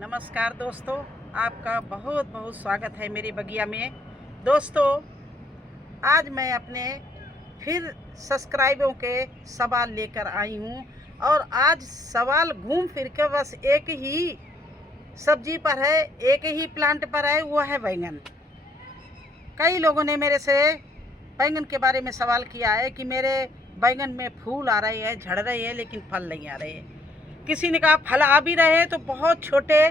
नमस्कार दोस्तों, आपका बहुत बहुत स्वागत है मेरी बगिया में। दोस्तों, आज मैं अपने फिर सब्सक्राइबरों के सवाल लेकर आई हूँ और आज सवाल घूम फिर के बस एक ही सब्जी पर है, एक ही प्लांट पर है, वो है बैंगन। कई लोगों ने मेरे से बैंगन के बारे में सवाल किया है कि मेरे बैंगन में फूल आ रहे हैं, झड़ रहे हैं, लेकिन फल नहीं आ रहे हैं। किसी ने कहा फल आ भी रहे हैं तो बहुत छोटे,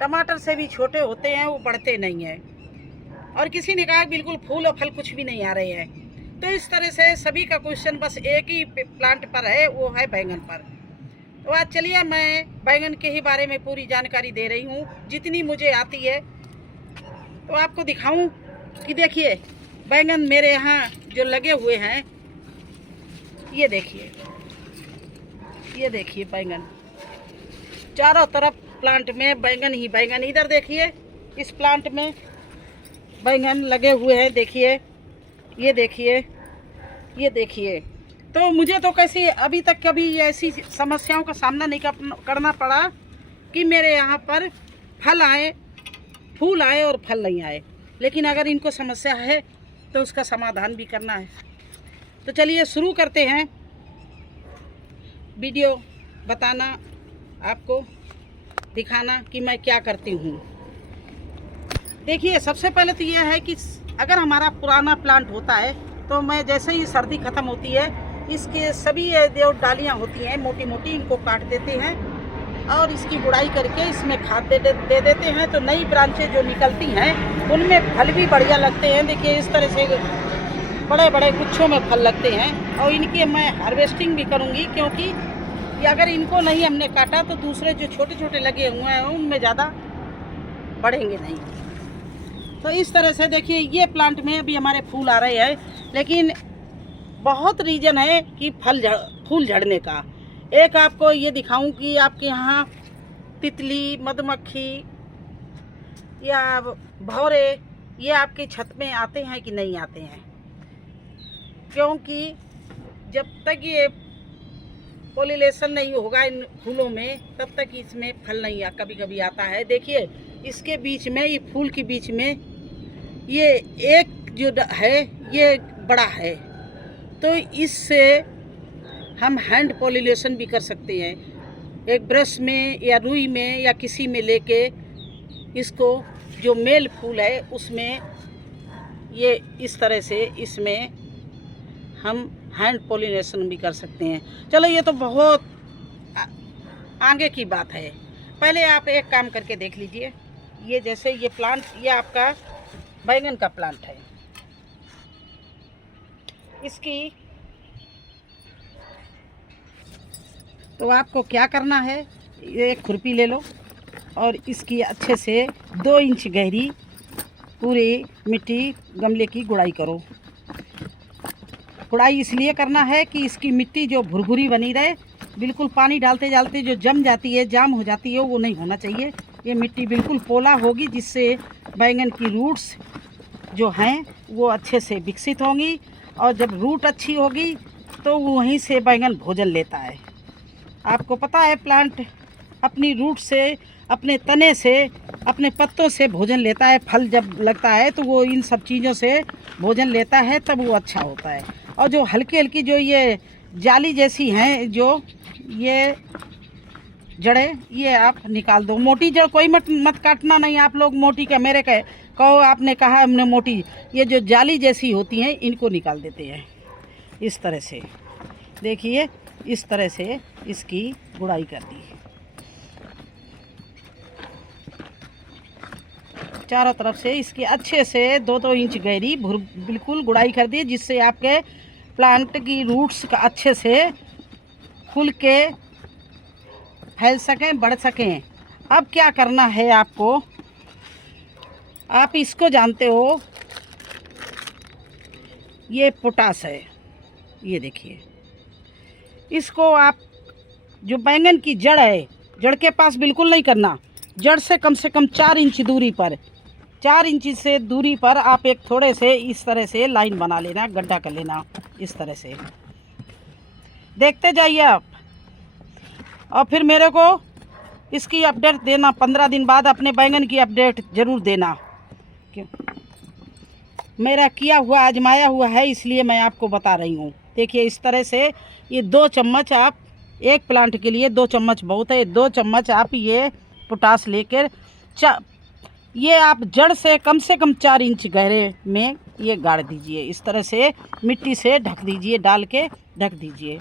टमाटर से भी छोटे होते हैं, वो बढ़ते नहीं हैं। और किसी ने कहा बिल्कुल फूल और फल कुछ भी नहीं आ रहे हैं। तो इस तरह से सभी का क्वेश्चन बस एक ही प्लांट पर है, वो है बैंगन पर। तो आज चलिए मैं बैंगन के ही बारे में पूरी जानकारी दे रही हूँ, जितनी मुझे आती है। तो आपको दिखाऊं कि देखिए बैंगन मेरे यहाँ जो लगे हुए हैं, ये देखिए बैंगन चारों तरफ प्लांट में बैंगन ही बैंगन। इधर देखिए इस प्लांट में बैंगन लगे हुए हैं, देखिए ये देखिए। तो मुझे तो कैसे अभी तक कभी ऐसी समस्याओं का सामना नहीं करना पड़ा कि मेरे यहाँ पर फल आए, फूल आए और फल नहीं आए। लेकिन अगर इनको समस्या है तो उसका समाधान भी करना है। तो चलिए शुरू करते हैं वीडियो बताना, आपको दिखाना कि मैं क्या करती हूँ। देखिए सबसे पहले तो यह है कि अगर हमारा पुराना प्लांट होता है तो मैं जैसे ही सर्दी ख़त्म होती है, इसके सभी जो डालियाँ होती हैं मोटी मोटी, इनको काट देते हैं और इसकी गुड़ाई करके इसमें खाद दे देते हैं। तो नई ब्रांचें जो निकलती हैं उनमें फल भी बढ़िया लगते हैं। देखिए इस तरह से बड़े बड़े गुच्छों में फल लगते हैं और इनकी मैं हार्वेस्टिंग भी करूँगी, क्योंकि अगर इनको नहीं हमने काटा तो दूसरे जो छोटे छोटे लगे हुए हैं उनमें ज़्यादा बढ़ेंगे नहीं। तो इस तरह से देखिए ये प्लांट में अभी हमारे फूल आ रहे हैं, लेकिन बहुत रीज़न है कि फूल झड़ने का। एक आपको ये दिखाऊं कि आपके यहाँ तितली, मधुमक्खी या भौरे ये आपकी छत में आते हैं कि नहीं आते हैं, क्योंकि जब तक ये पॉलिनेशन नहीं होगा इन फूलों में तब तक इसमें फल नहीं कभी कभी आता है। देखिए इसके बीच में, ये फूल के बीच में ये एक जो है ये बड़ा है, तो इससे हम हैंड पॉलिनेशन भी कर सकते हैं। एक ब्रश में या रुई में या किसी में लेके इसको, जो मेल फूल है उसमें ये इस तरह से इसमें हम हैंड पॉलिनेशन भी कर सकते हैं। चलो ये तो बहुत आगे की बात है। पहले आप एक काम करके देख लीजिए। ये जैसे ये प्लांट, ये आपका बैंगन का प्लांट है, इसकी तो आपको क्या करना है, ये एक खुरपी ले लो और इसकी अच्छे से 2 इंच गहरी पूरी मिट्टी गमले की गुड़ाई करो। गुड़ाई इसलिए करना है कि इसकी मिट्टी जो भुरभुरी बनी रहे, बिल्कुल पानी डालते डालते जो जम जाती है, जाम हो जाती है, वो नहीं होना चाहिए। ये मिट्टी बिल्कुल पोला होगी, जिससे बैंगन की रूट्स जो हैं वो अच्छे से विकसित होंगी, और जब रूट अच्छी होगी तो वहीं से बैंगन भोजन लेता है। आपको पता है प्लांट अपनी रूट से, अपने तने से, अपने पत्तों से भोजन लेता है। फल जब लगता है तो वो इन सब चीज़ों से भोजन लेता है, तब वो अच्छा होता है। और जो हल्की हल्की जो ये जाली जैसी हैं, जो ये जड़ें, ये आप निकाल दो। मोटी जड़ कोई मत काटना नहीं आप लोग, मोटी का मेरे कहो आपने कहा हमने मोटी, ये जो जाली जैसी होती हैं इनको निकाल देते हैं इस तरह से। देखिए इस तरह से इसकी गुड़ाई कर दी, चारों तरफ से इसकी अच्छे से 2-2 इंच गहरी बिल्कुल गुड़ाई कर दी, जिससे आपके प्लांट की रूट्स का अच्छे से खुल के फैल सकें, बढ़ सकें। अब क्या करना है आपको, आप इसको जानते हो, ये पोटास है। ये देखिए इसको आप, जो बैंगन की जड़ है, जड़ के पास बिल्कुल नहीं करना, जड़ से कम 4 इंच दूरी पर, 4 इंच से दूरी पर आप एक थोड़े से इस तरह से लाइन बना लेना, गड्ढा कर लेना इस तरह से। देखते जाइए आप, और फिर मेरे को इसकी अपडेट देना 15 दिन बाद, अपने बैंगन की अपडेट ज़रूर देना। क्यों? मेरा किया हुआ आजमाया हुआ है, इसलिए मैं आपको बता रही हूँ। देखिए इस तरह से ये 2 चम्मच आप, एक प्लांट के लिए 2 चम्मच बहुत है। 2 चम्मच आप ये पोटास लेकर ये आप जड़ से कम 4 इंच गहरे में ये गाड़ दीजिए। इस तरह से मिट्टी से ढक दीजिए, डाल के ढक दीजिए।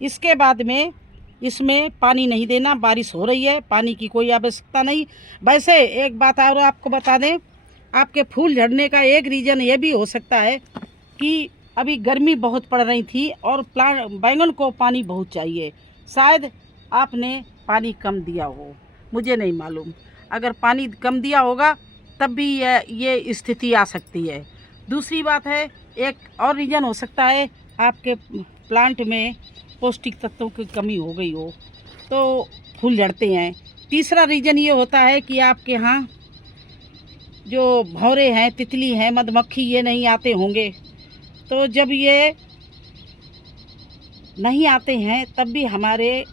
इसके बाद में इसमें पानी नहीं देना, बारिश हो रही है, पानी की कोई आवश्यकता नहीं। वैसे एक बात और आपको बता दें, आपके फूल झड़ने का एक रीज़न ये भी हो सकता है कि अभी गर्मी बहुत पड़ रही थी और प्लांट बैंगन को पानी बहुत चाहिए। शायद आपने पानी कम दिया हो, मुझे नहीं मालूम। अगर पानी कम दिया होगा तब भी ये स्थिति आ सकती है। दूसरी बात है, एक और रीज़न हो सकता है आपके प्लांट में पौष्टिक तत्वों की कमी हो गई हो तो फूल झड़ते हैं। तीसरा रीज़न ये होता है कि आपके यहाँ जो भौरे हैं, तितली हैं, मधुमक्खी ये नहीं आते होंगे। तो जब ये नहीं आते हैं तब भी हमारे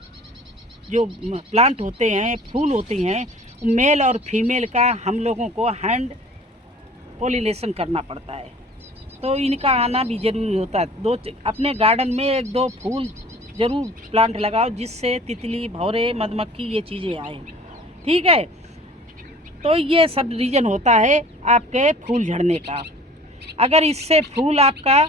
जो प्लांट होते हैं, फूल होते हैं, मेल और फीमेल का हम लोगों को हैंड पॉलिनेशन करना पड़ता है। तो इनका आना भी ज़रूरी होता है। अपने गार्डन में 1-2 फूल ज़रूर प्लांट लगाओ, जिससे तितली, भौरे, मधुमक्खी ये चीज़ें आए। ठीक है, तो ये सब रीज़न होता है आपके फूल झड़ने का। अगर इससे फूल आपका,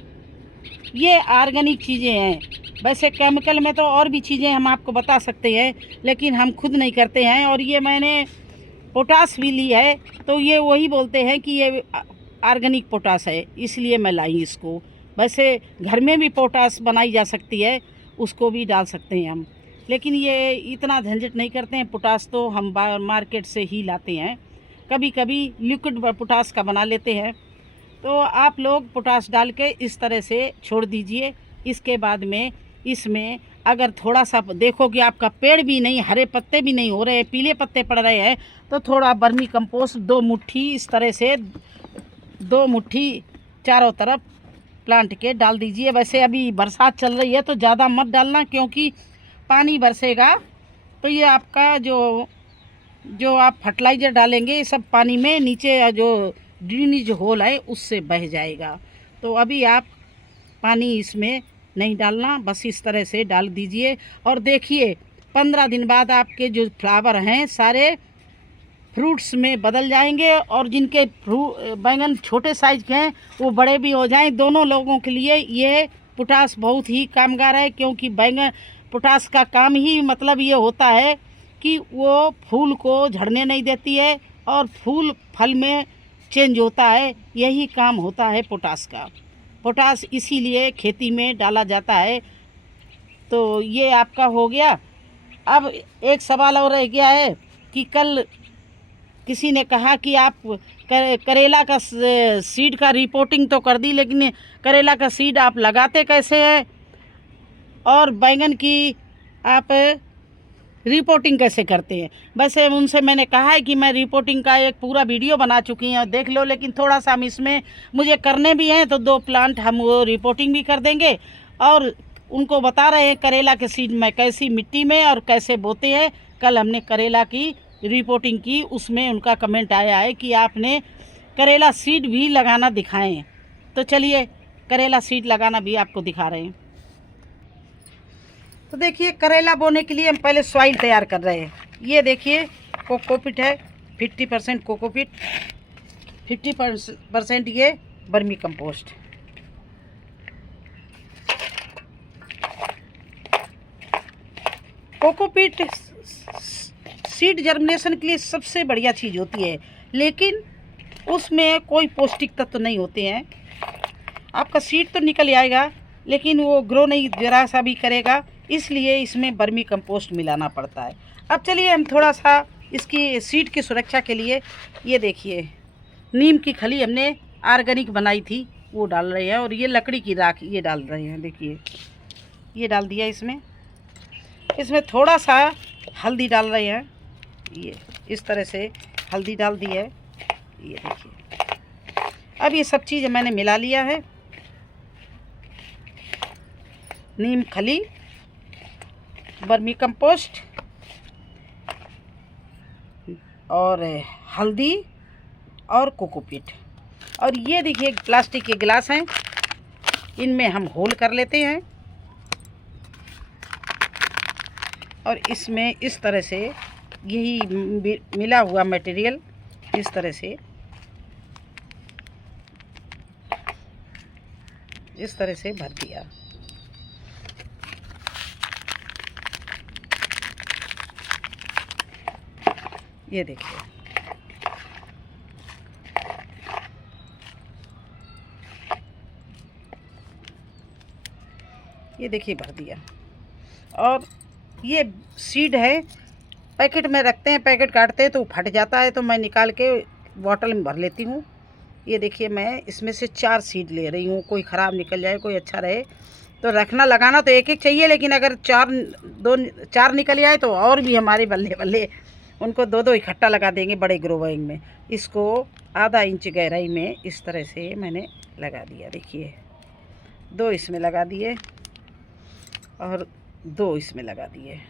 ये ऑर्गेनिक चीज़ें हैं। वैसे केमिकल में तो और भी चीज़ें हम आपको बता सकते हैं, लेकिन हम खुद नहीं करते हैं। और ये मैंने पोटास भी ली है, तो ये वही बोलते हैं कि ये ऑर्गेनिक पोटास है, इसलिए मैं लाई इसको। वैसे घर में भी पोटास बनाई जा सकती है, उसको भी डाल सकते हैं हम, लेकिन ये इतना झंझट नहीं करते हैं। पोटास तो हम मार्केट से ही लाते हैं, कभी कभी लिक्विड पोटास का बना लेते हैं। तो आप लोग पोटास डाल के इस तरह से छोड़ दीजिए। इसके बाद में इसमें अगर थोड़ा सा देखो कि आपका पेड़ भी नहीं, हरे पत्ते भी नहीं हो रहे, पीले पत्ते पड़ रहे हैं, तो थोड़ा वर्मी कंपोस्ट 2 मुट्ठी इस तरह से 2 मुट्ठी चारों तरफ प्लांट के डाल दीजिए। वैसे अभी बरसात चल रही है तो ज़्यादा मत डालना, क्योंकि पानी बरसेगा तो ये आपका जो आप फर्टिलाइज़र डालेंगे ये सब पानी में नीचे जो ड्रेनेज होल है उससे बह जाएगा। तो अभी आप पानी इसमें नहीं डालना, बस इस तरह से डाल दीजिए। और देखिए 15 दिन बाद आपके जो फ्लावर हैं सारे फ्रूट्स में बदल जाएंगे, और जिनके बैंगन छोटे साइज़ के हैं वो बड़े भी हो जाएं। दोनों लोगों के लिए ये पोटास बहुत ही कामगार है, क्योंकि बैंगन पोटास का काम ही मतलब ये होता है कि वो फूल को झड़ने नहीं देती है और फूल फल में चेंज होता है। यही काम होता है पोटास का। पोटास इसीलिए खेती में डाला जाता है। तो ये आपका हो गया। अब एक सवाल और रह गया है कि कल किसी ने कहा कि आप करेला का सीड का रिपोर्टिंग तो कर दी, लेकिन करेला का सीड आप लगाते कैसे हैं और बैंगन की आप रिपोर्टिंग कैसे करते हैं। वैसे उनसे मैंने कहा है कि मैं रिपोर्टिंग का एक पूरा वीडियो बना चुकी हूँ, देख लो। लेकिन थोड़ा सा हम इसमें मुझे करने भी हैं, तो 2 प्लांट हम वो रिपोर्टिंग भी कर देंगे। और उनको बता रहे हैं करेला के सीड में कैसी मिट्टी में और कैसे बोते हैं। कल हमने करेला की रिपोर्टिंग की, उसमें उनका कमेंट आया है कि आपने करेला सीड भी लगाना दिखाएं। तो चलिए करेला सीड लगाना भी आपको दिखा रहे हैं। तो देखिए करेला बोने के लिए हम पहले सॉइल तैयार कर रहे हैं। ये देखिए कोकोपीट है, 50% कोकोपीट, 50% ये vermi compost. Cocopeat seed germination के लिए सबसे बढ़िया चीज़ होती है, लेकिन उसमें कोई पौष्टिक तत्व नहीं होते हैं। आपका सीड तो निकल आएगा, लेकिन वो ग्रो नहीं जरा सा भी करेगा, इसलिए इसमें वर्मी कंपोस्ट मिलाना पड़ता है। अब चलिए हम थोड़ा सा इसकी सीड की सुरक्षा के लिए, ये देखिए नीम की खली हमने ऑर्गेनिक बनाई थी वो डाल रहे हैं, और ये लकड़ी की राख ये डाल रहे हैं। देखिए ये डाल दिया इसमें थोड़ा सा हल्दी डाल रहे हैं। ये इस तरह से हल्दी डाल दी है। ये देखिए अब ये सब चीज़ मैंने मिला लिया है। नीम खली, वर्मी कंपोस्ट और हल्दी और कोकोपीट। और ये देखिए प्लास्टिक के गिलास हैं, इनमें हम होल कर लेते हैं और इसमें इस तरह से यही मिला हुआ मटेरियल इस तरह से भर दिया। ये देखिए, ये देखिए भर दिया। और ये सीड है, पैकेट में रखते हैं, पैकेट काटते हैं तो फट जाता है, तो मैं निकाल के बॉटल में भर लेती हूँ। ये देखिए मैं इसमें से 4 सीड ले रही हूँ, कोई ख़राब निकल जाए, कोई अच्छा रहे तो रखना। लगाना तो एक एक चाहिए, लेकिन अगर 4 निकल जाए तो और भी हमारे बल्ले बल्ले, उनको 2 इकट्ठा लगा देंगे बड़े ग्रो बैग में। इसको आधा इंच गहराई में इस तरह से मैंने लगा दिया। देखिए 2 इसमें लगा दिए और 2 इसमें लगा दिए।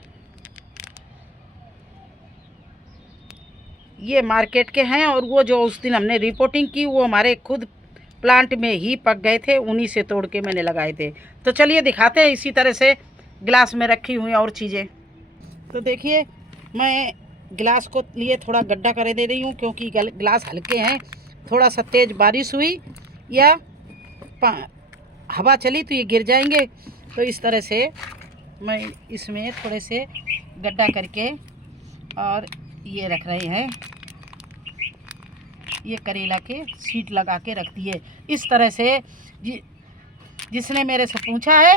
ये मार्केट के हैं और वो जो उस दिन हमने रिपोर्टिंग की वो हमारे खुद प्लांट में ही पक गए थे, उन्हीं से तोड़ के मैंने लगाए थे। तो चलिए दिखाते हैं इसी तरह से गिलास में रखी हुई और चीज़ें। तो देखिए मैं गिलास को लिए थोड़ा गड्ढा कर दे रही हूँ, क्योंकि गिलास हल्के हैं। थोड़ा सा तेज़ बारिश हुई या हवा चली तो ये गिर जाएंगे। तो इस तरह से मैं इसमें थोड़े से गड्ढा करके और ये रख रहे हैं। ये करेला के सीड लगा के रख दिए इस तरह से। जिसने मेरे से पूछा है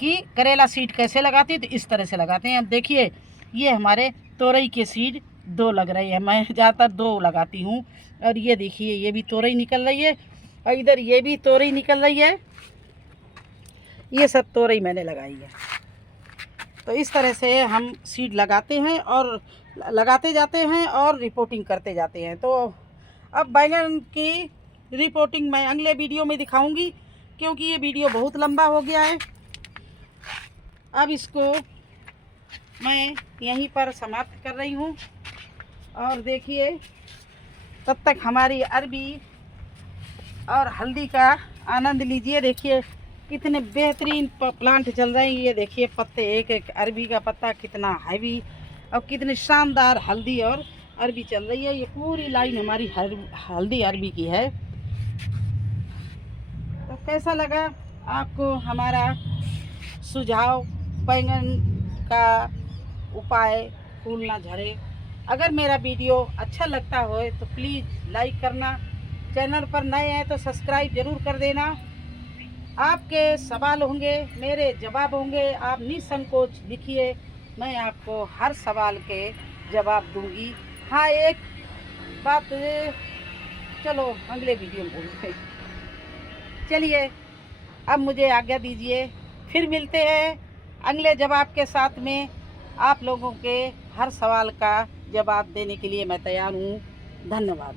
कि करेला सीड कैसे लगाती, तो इस तरह से लगाते हैं। अब देखिए ये हमारे तोरई के सीड 2 लग रहे हैं, मैं ज़्यादातर 2 लगाती हूँ। और ये देखिए ये भी तोरई निकल रही है और इधर ये भी तोरई निकल रही है। ये सब तोरई मैंने लगाई है। तो इस तरह से हम सीड लगाते हैं और लगाते जाते हैं और रिपोर्टिंग करते जाते हैं। तो अब बैंगन की रिपोर्टिंग मैं अगले वीडियो में दिखाऊंगी, क्योंकि ये वीडियो बहुत लंबा हो गया है। अब इसको मैं यहीं पर समाप्त कर रही हूँ। और देखिए तब तक हमारी अरबी और हल्दी का आनंद लीजिए। देखिए कितने बेहतरीन प्लांट चल रहे हैं। ये देखिए पत्ते, एक एक अरबी का पत्ता कितना हैवी और कितनी शानदार हल्दी और अरबी चल रही है। ये पूरी लाइन हमारी हल्दी अरबी की है। तो कैसा लगा आपको हमारा सुझाव, बैंगन का उपाय फूल ना झड़े? अगर मेरा वीडियो अच्छा लगता हो तो प्लीज़ लाइक करना, चैनल पर नए हैं तो सब्सक्राइब ज़रूर कर देना। आपके सवाल होंगे, मेरे जवाब होंगे, आप निसंकोच लिखिए, मैं आपको हर सवाल के जवाब दूंगी। हाँ एक बात, चलो अगले वीडियो में बोलूँगी। चलिए अब मुझे आज्ञा दीजिए, फिर मिलते हैं अगले जवाब के साथ में। आप लोगों के हर सवाल का जवाब देने के लिए मैं तैयार हूँ। धन्यवाद।